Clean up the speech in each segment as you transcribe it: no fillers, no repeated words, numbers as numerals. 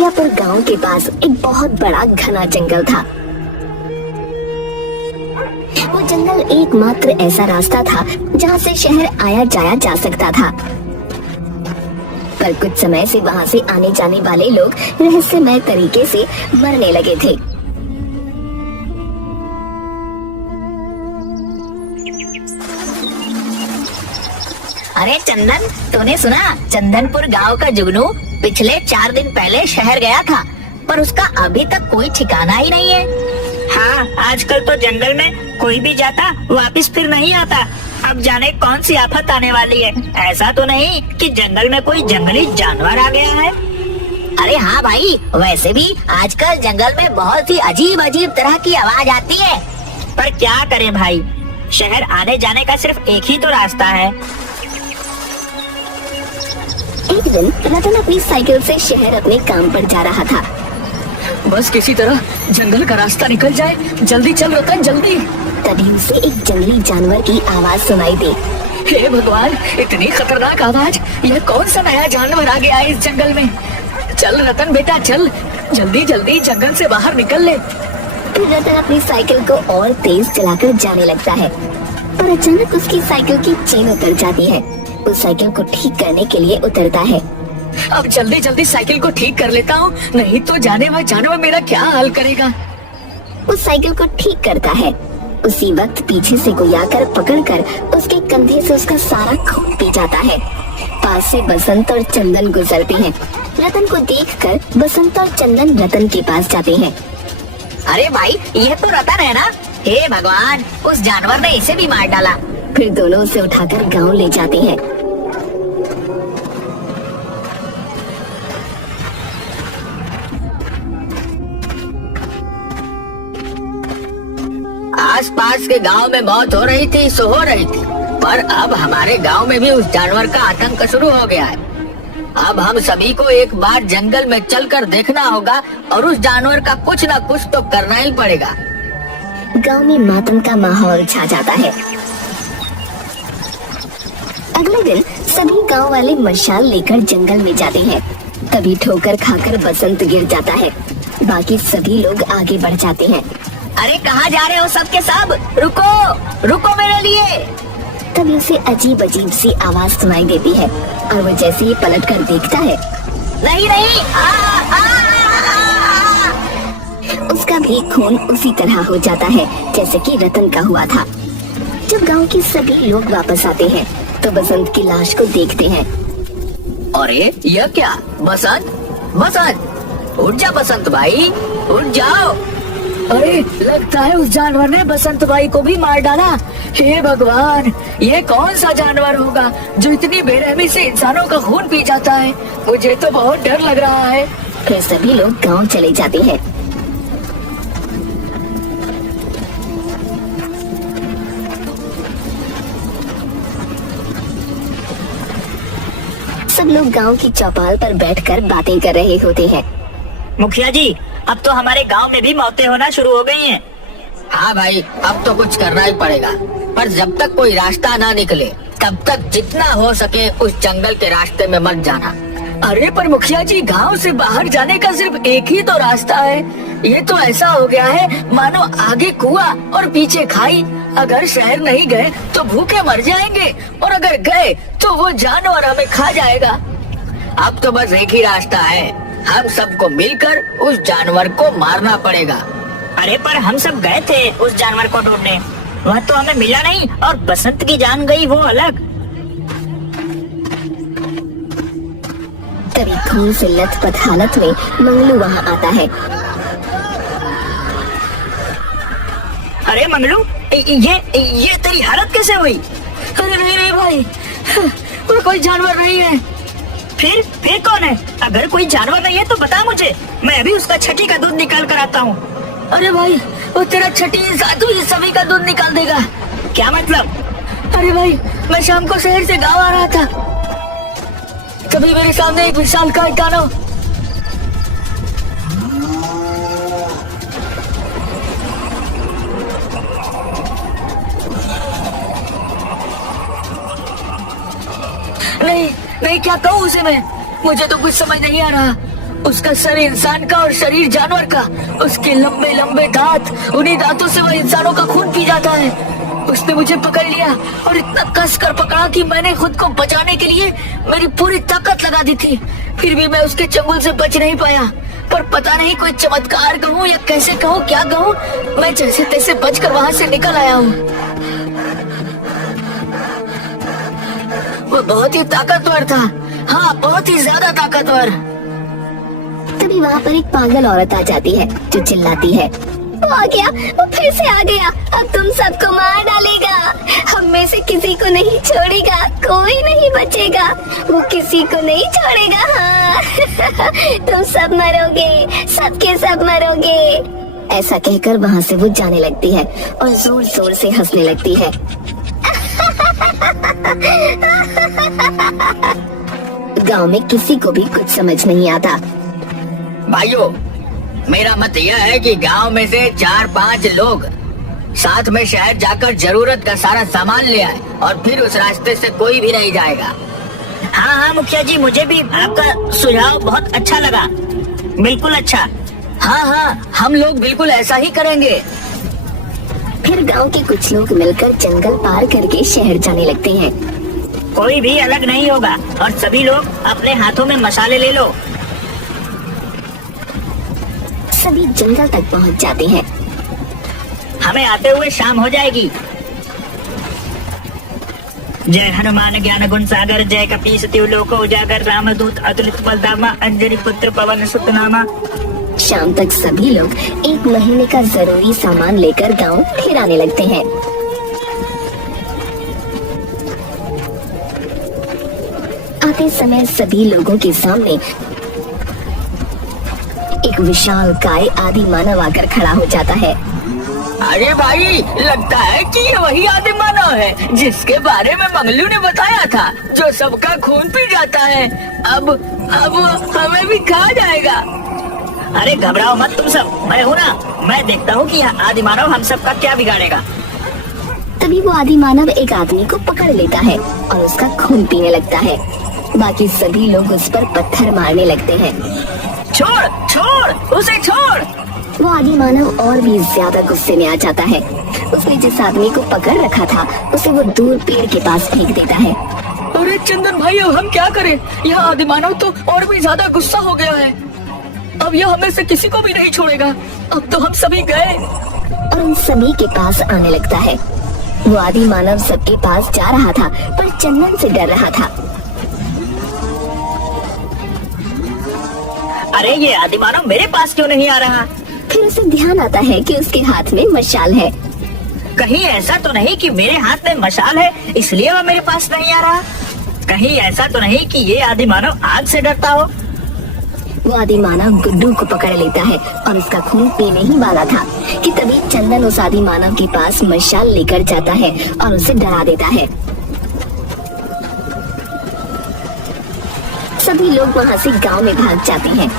जियापुर गांव के पास एक बहुत बड़ा घना जंगल था। वो जंगल एकमात्र ऐसा रास्ता था जहाँ से शहर आया जाया जा सकता था। पर कुछ समय से वहाँ से आने जाने वाले लोग रहस्यमय तरीके से मरने लगे थे। अरे चंदन, तूने सुना? चंदनपुर गांव का जुगनू पिछले 4 दिन पहले शहर गया था, पर उसका अभी तक कोई ठिकाना ही नहीं है। हाँ, आजकल तो जंगल में कोई भी जाता वापस फिर नहीं आता। अब जाने कौन सी आफत आने वाली है। ऐसा तो नहीं कि जंगल में कोई जंगली जानवर आ गया है? अरे हाँ भाई, वैसे भी आजकल जंगल में बहुत ही अजीब अजीब तरह की आवाज आती है। पर क्या करें भाई, शहर आने जाने का सिर्फ एक ही तो रास्ता है। एक दिन रतन अपनी साइकिल से शहर अपने काम पर जा रहा था। बस किसी तरह जंगल का रास्ता निकल जाए, जल्दी चल रतन जल्दी। तभी उसे एक जंगली जानवर की आवाज सुनाई दी। हे भगवान, इतनी खतरनाक आवाज! यह कौन सा नया जानवर आ गया है इस जंगल में? चल रतन बेटा चल, जल्दी जल्दी जंगल से बाहर निकल ले। फिर रतन अपनी साइकिल को और तेज चलाकर जाने लगता है, पर अचानक उसकी साइकिल की चेन उतर जाती है। उस साइकिल को ठीक करने के लिए उतरता है। अब जल्दी जल्दी साइकिल को ठीक कर लेता हूँ, नहीं तो जाने वाला जानवर मेरा क्या हाल करेगा। उस साइकिल को ठीक करता है। उसी वक्त पीछे से कोई आकर पकड़कर उसके कंधे से उसका सारा खून पी जाता है। पास से बसंत और चंदन गुजरते हैं। रतन को देखकर बसंत और चंदन रतन के पास जाते हैं। अरे भाई, ये तो रतन है ना? हे भगवान, उस जानवर ने इसे भी मार डाला। फिर दोनों उसे उठाकर गांव ले जाते हैं। आसपास के गांव में मौत हो रही थी सो हो रही थी, पर अब हमारे गांव में भी उस जानवर का आतंक शुरू हो गया है। अब हम सभी को एक बार जंगल में चलकर देखना होगा और उस जानवर का कुछ न कुछ तो करना ही पड़ेगा। गांव में मातम का माहौल छा जाता है। अगले दिन सभी गांव वाले मशाल लेकर जंगल में जाते हैं। तभी ठोकर खाकर बसंत गिर जाता है। बाकी सभी लोग आगे बढ़ जाते हैं। अरे कहाँ जा रहे हो सब के सब? रुको रुको मेरे लिए। तभी उसे अजीब अजीब सी आवाज सुनाई देती है और वो जैसे ही पलट कर देखता है, नहीं नहीं, उसका भी खून उसी तरह हो जाता है जैसे कि रतन का हुआ था। जब गांव के सभी लोग वापस आते हैं तो बसंत की लाश को देखते हैं। अरे यह क्या? बसंत बसंत, उठ जा बसंत भाई, उठ जाओ। अरे लगता है उस जानवर ने बसंत बाई को भी मार डाला। हे भगवान, ये कौन सा जानवर होगा जो इतनी बेरहमी से इंसानों का खून पी जाता है? मुझे तो बहुत डर लग रहा है। फिर सभी लोग गांव चले जाते हैं। सब लोग गांव की चौपाल पर बैठकर बातें कर रहे होते हैं। मुखिया जी, अब तो हमारे गांव में भी मौतें होना शुरू हो गई हैं। हाँ भाई, अब तो कुछ करना ही पड़ेगा, पर जब तक कोई रास्ता ना निकले तब तक जितना हो सके उस जंगल के रास्ते में मत जाना। अरे पर मुखिया जी, गांव से बाहर जाने का सिर्फ एक ही तो रास्ता है। ये तो ऐसा हो गया है मानो आगे कुआं और पीछे खाई। अगर शहर नहीं गए तो भूखे मर जाएंगे, और अगर गए तो वो जानवर हमें खा जाएगा। अब तो बस एक ही रास्ता है, हम सबको मिलकर उस जानवर को मारना पड़ेगा। अरे पर हम सब गए थे उस जानवर को ढूंढने, वहाँ तो हमें मिला नहीं, और बसंत की जान गई वो अलग। तभी खून से लथपथ हालत में मंगलू वहाँ आता है। अरे मंगलू, ये तेरी हालत कैसे हुई? अरे नहीं नहीं भाई, वो कोई जानवर नहीं है। फिर कौन है? अगर कोई जानवर नहीं है तो बता मुझे, मैं अभी उसका छठी का दूध निकाल कर आता हूँ। अरे भाई, वो तेरा छठी साधु इस सभी का दूध निकाल देगा। क्या मतलब? अरे भाई, मैं शाम को शहर से गांव आ रहा था, तभी मेरे सामने एक विशाल काय दानव नहीं नहीं, क्या कहूँ उसे मैं? मुझे तो कुछ समझ नहीं आ रहा। उसका सर इंसान का और शरीर जानवर का, उसके लंबे लंबे दांत, उन्हीं दांतों से वह इंसानों का खून पी जाता है। उसने मुझे पकड़ लिया और इतना कस कर पकड़ा कि मैंने खुद को बचाने के लिए मेरी पूरी ताकत लगा दी थी। फिर भी मैं उसके चंगुल से बच नहीं पाया। पर पता नहीं कोई चमत्कार कहूँ या कैसे कहूँ, क्या कहूँ, मैं जैसे तैसे बचकर वहाँ से निकल आया हूँ। वो बहुत ही ताकतवर था, हाँ बहुत ही ज्यादा ताकतवर। तभी वहाँ पर एक पागल औरत आ जाती है जो चिल्लाती है, वो आ गया, वो फिर से आ गया, अब तुम सबको मार डालेगा, हम में से किसी को नहीं छोड़ेगा, कोई नहीं बचेगा, वो किसी को नहीं छोड़ेगा। हाँ तुम सब मरोगे, सबके सब मरोगे। ऐसा कहकर वहाँ से वो जाने लगती है और जोर जोर से हंसने लगती है। गांव में किसी को भी कुछ समझ नहीं आता। भाइयों, मेरा मत यह है कि गांव में से 4-5 लोग साथ में शहर जाकर जरूरत का सारा सामान ले आए और फिर उस रास्ते से कोई भी नहीं जाएगा। हाँ हाँ मुखिया जी, मुझे भी आपका सुझाव बहुत अच्छा लगा, बिल्कुल अच्छा। हाँ हाँ, हम लोग बिल्कुल ऐसा ही करेंगे। फिर गांव के कुछ लोग मिलकर जंगल पार करके शहर जाने लगते हैं। कोई भी अलग नहीं होगा और सभी लोग अपने हाथों में मसाले ले लो। सभी जंगल तक पहुंच जाते हैं। हमें आते हुए शाम हो जाएगी। जय हनुमान ज्ञान गुण सागर, जय कपीस तिहु लोक उजागर, रामदूत अतुलित बलधामा, अंजनी पुत्र पवन सुत नामा। शाम तक सभी लोग 1 महीने का जरूरी सामान लेकर गांव फिर आने लगते हैं। आते समय सभी लोगों के सामने एक विशाल काय आदि मानव आकर खड़ा हो जाता है। अरे भाई, लगता है कि ये वही आदि मानव है जिसके बारे में मंगलू ने बताया था, जो सबका खून पी जाता है। अब हमें भी खा जाएगा। अरे घबराओ मत तुम सब, मैं हूँ ना, मैं देखता हूँ कि यह आदि मानव हम सबका क्या बिगाड़ेगा। तभी वो आदि मानव एक आदमी को पकड़ लेता है और उसका खून पीने लगता है। बाकी सभी लोग उस पर पत्थर मारने लगते हैं। छोड़ छोड़ उसे छोड़। वो आदि मानव और भी ज्यादा गुस्से में आ जाता है। उसने जिस आदमी को पकड़ रखा था उसे वो दूर पेड़ के पास फेंक देता है। अरे चंदन भाई, अब हम क्या करें? यह आदि मानव तो और भी ज्यादा गुस्सा हो गया है। अब यह हमें से किसी को भी नहीं छोड़ेगा। अब तो हम सभी गए। और उन सभी के पास आने लगता है। वो आदि मानव सबके पास जा रहा था पर चंदन से डर रहा था। अरे ये आदि मानव मेरे पास क्यों नहीं आ रहा? फिर उसे ध्यान आता है कि उसके हाथ में मशाल है। कहीं ऐसा तो नहीं कि मेरे हाथ में मशाल है इसलिए वह मेरे पास नहीं आ रहा? कहीं ऐसा तो नहीं कि ये आदि मानव आग से डरता हो? वो आदि मानव गुड्डू को पकड़ लेता है और उसका खून पीने ही वाला था कि तभी चंदन उस आदि मानव के पास मशाल लेकर जाता है और उसे डरा देता है। सभी लोग वहाँ से गांव में भाग जाते हैं।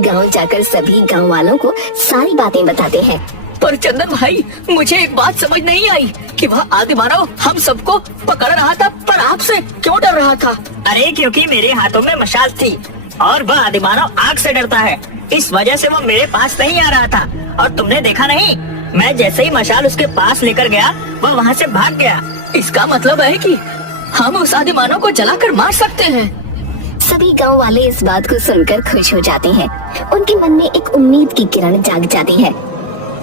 गांव जाकर सभी गांव वालों को सारी बातें बताते हैं। पर चंदन भाई, मुझे एक बात समझ नहीं आई कि वह आदि मानव हम सबको पकड़ रहा था, पर आपसे क्यों डर रहा था? अरे क्योंकि मेरे हाथों में मशाल थी और वह आदि मानव आग से डरता है, इस वजह से वो मेरे पास नहीं आ रहा था। और तुमने देखा नहीं, मैं जैसे ही मशाल उसके पास लेकर गया वह वहाँ से भाग गया। इसका मतलब है कि हम उस आदि मानव को जलाकर मार सकते हैं। सभी गांव वाले इस बात को सुनकर खुश हो जाते हैं। उनके मन में एक उम्मीद की किरण जाग जाती है।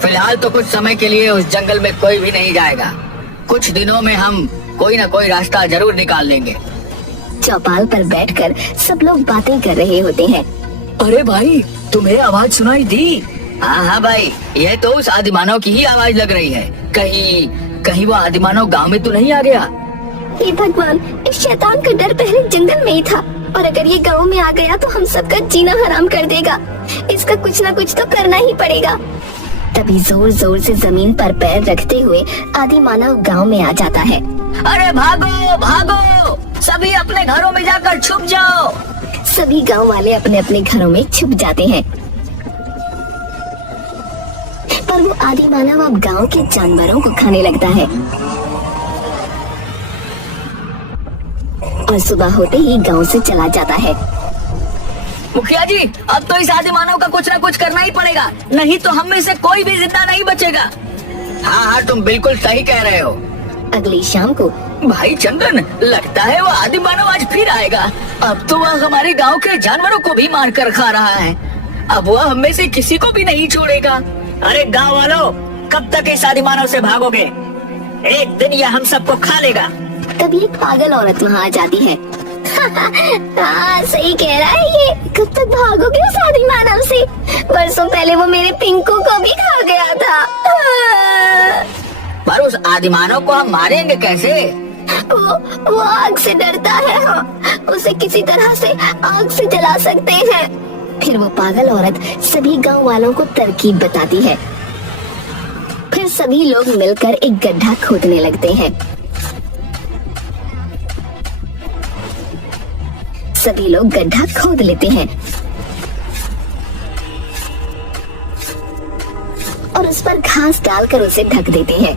फिलहाल तो कुछ समय के लिए उस जंगल में कोई भी नहीं जाएगा। कुछ दिनों में हम कोई न कोई रास्ता जरूर निकाल लेंगे। चौपाल पर बैठकर सब लोग बातें कर रहे होते हैं। अरे भाई, तुम्हें आवाज सुनाई दी? हाँ भाई, यह तो उस आदिमानव की ही आवाज लग रही है। कहीं वो आदिमानव गांव में तो नहीं आ गया? हे भगवान, इस शैतान का डर पहले जंगल में ही था और अगर ये गांव में आ गया तो हम सबका जीना हराम कर देगा। इसका कुछ न कुछ तो करना ही पड़ेगा। तभी जोर जोर से जमीन पर पैर रखते हुए आदि मानव गांव में आ जाता है। अरे भागो भागो, सभी अपने घरों में जाकर छुप जाओ। सभी गांव वाले अपने अपने घरों में छुप जाते हैं। पर वो आदि मानव अब गांव के जानवरों को खाने लगता है और और सुबह होते ही गांव से चला जाता है। मुखिया जी, अब तो इस आदि मानव का कुछ न कुछ करना ही पड़ेगा, नहीं तो हम में से कोई भी जिंदा नहीं बचेगा। हाँ हाँ, तुम बिल्कुल सही कह रहे हो। अगली शाम को भाई चंदन, लगता है वो आदि मानव आज फिर आएगा। अब तो वह हमारे गांव के जानवरों को भी मार कर खा रहा है। अब वह हम में से किसी को भी नहीं छोड़ेगा। अरे गांव वालों, कब तक इस आदि मानव से भागोगे? एक दिन यह हम सबको खा लेगा। तभी एक पागल औरत वहाँ आ जाती है। हाँ, सही कह रहा है ये। कब तक भागोगे उस आदि मानव से? बरसों पहले वो मेरे पिंकू को भी खा गया था। पर उस आदिमानव को हम मारेंगे कैसे? वो आग से डरता है। हाँ, उसे किसी तरह से आग से जला सकते हैं। फिर वो पागल औरत सभी गांव वालों को तरकीब बताती है। फिर सभी लोग मिलकर एक गड्ढा खोदने लगते हैं। सभी लोग गड्ढा खोद लेते हैं और उस पर घास डालकर उसे ढक देते हैं।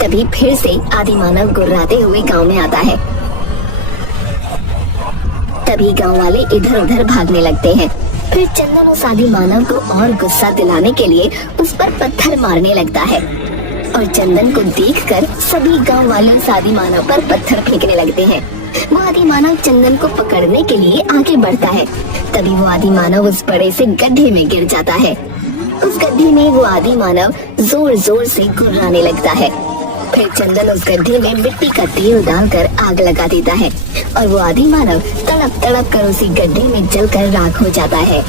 तभी फिर से आदिमानव गुर्राते हुए गांव में आता है। तभी गांव वाले इधर उधर भागने लगते हैं। फिर चंदन उस आदिमानव को और गुस्सा दिलाने के लिए उस पर पत्थर मारने लगता है और चंदन को देखकर सभी गांव वाले उस आदिमानव पर पत्थर फेंकने लगते हैं। वो आदिमानव चंदन को पकड़ने के लिए आगे बढ़ता है। तभी वो आदिमानव उस बड़े से गड्ढे में गिर जाता है। उस गड्ढे में वो आदिमानव जोर जोर से गुर्राने लगता है। फिर चंदन उस गड्ढे में मिट्टी का तेल डालकर आग लगा देता है और वो आदिमानव तड़प तड़प कर उसी गड्ढे में जलकर राख हो जाता है।